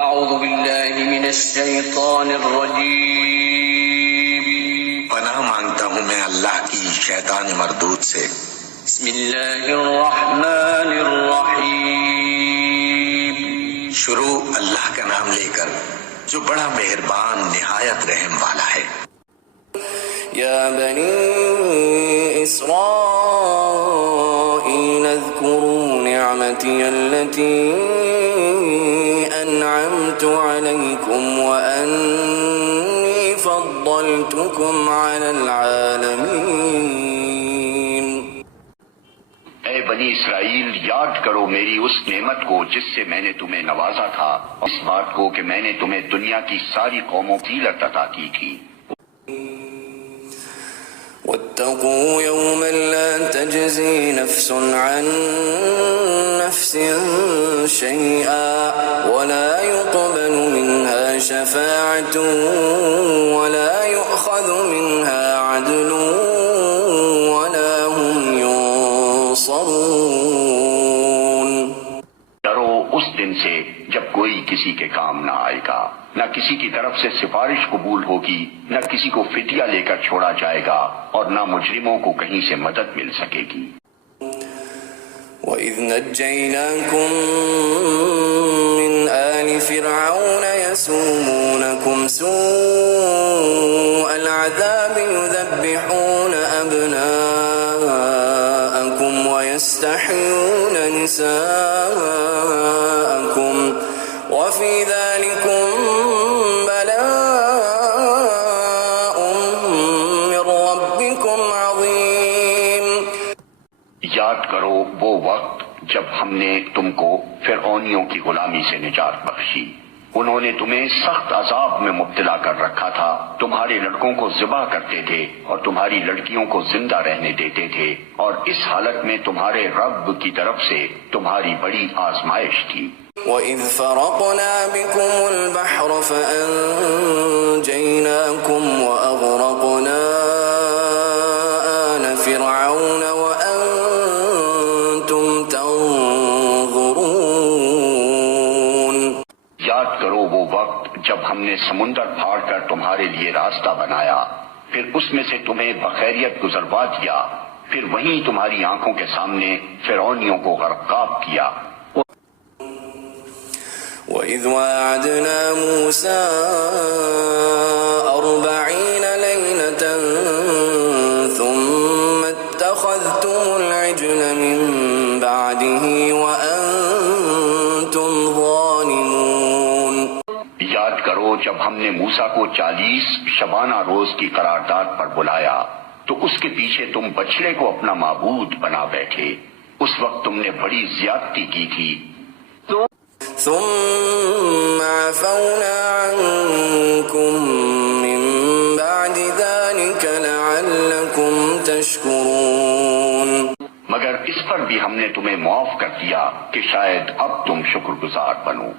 اعوذ باللہ من الشیطان الرجیم، پناہ مانگتا ہوں میں اللہ کی شیطان مردود سے۔ بسم اللہ الرحمن الرحیم، شروع اللہ کا نام لے کر جو بڑا مہربان نہایت رحم والا ہے۔ یا بنی اسرائیل اذکروا نعمتی التي انعمت علیکم وانی فضلتکم علی العالمین۔ اے بنی اسرائیل، یاد کرو میری اس نعمت کو جس سے میں نے تمہیں نوازا تھا، اس بات کو کہ میں نے تمہیں دنیا کی ساری قوموں کی فضیلت عطا کی تھی۔ واتقوا يوما لا تجزي نفس عن نفس شيئا ولا يقبل منها شفاعة ولا يؤخذ منها عدل ولا هم ينصرون۔ ڈرو اس دن سے جب کوئی کسی کے کام نہ آئے گا، نہ کسی کی طرف سے سفارش قبول ہوگی، نہ کسی کو فدیہ لے کر چھوڑا جائے گا، اور نہ مجرموں کو کہیں سے مدد مل سکے گی۔ وَإِذْ نَجَّيْنَاكُمْ مِنْ آلِ فِرْعَوْنَ يَسُومُونَكُمْ سُوءَ الْعَذَابِ يُذَبِّحُونَ أَبْنَاءَكُمْ وَيَسْتَحْيُونَ نِسَاءَكُمْ وَفِي ذَلِكُمْ بَلَاءٌ مِّن رَّبِّكُمْ عَظِيمٌ۔ یاد کرو وہ وقت جب ہم نے تم کو فرعونیوں کی غلامی سے نجات بخشی۔ انہوں نے تمہیں سخت عذاب میں مبتلا کر رکھا تھا، تمہارے لڑکوں کو ذبح کرتے تھے اور تمہاری لڑکیوں کو زندہ رہنے دیتے تھے، اور اس حالت میں تمہارے رب کی طرف سے تمہاری بڑی آزمائش تھی۔ وَإِذْ فَرَقْنَا بِكُمُ الْبَحْرَ فَأَنْجَيْنَاكُمْ وَأَغْرَقْنَا آلَ فِرْعَوْنَ وَأَنْتُمْ تَنْظُرُونَ۔ یاد کرو وہ وقت جب ہم نے سمندر پھاڑ کر تمہارے لیے راستہ بنایا، پھر اس میں سے تمہیں بخیریت گزروا دیا، پھر وہیں تمہاری آنکھوں کے سامنے فرعونیوں کو غرقاب کیا۔ وَإِذْ وَاعَدْنَا مُوسَىٰ 40 لَيْلَةً ثُمَّ اتَّخَذْتُمُ الْعِجْلَ مِن بَعْدِهِ وَأَنْتُمْ ظَالِمُونَ۔ یاد کرو جب ہم نے موسیٰ کو 40 شبانہ روز کی قرارداد پر بلایا تو اس کے پیچھے تم بچڑے کو اپنا معبود بنا بیٹھے، اس وقت تم نے بڑی زیادتی کی تھی۔ ثم عفونا عنكم من بعد ذلك لعلكم تشكرون۔ مگر اس پر بھی ہم نے تمہیں معاف کر دیا کہ شاید اب تم شکر گزار بنو۔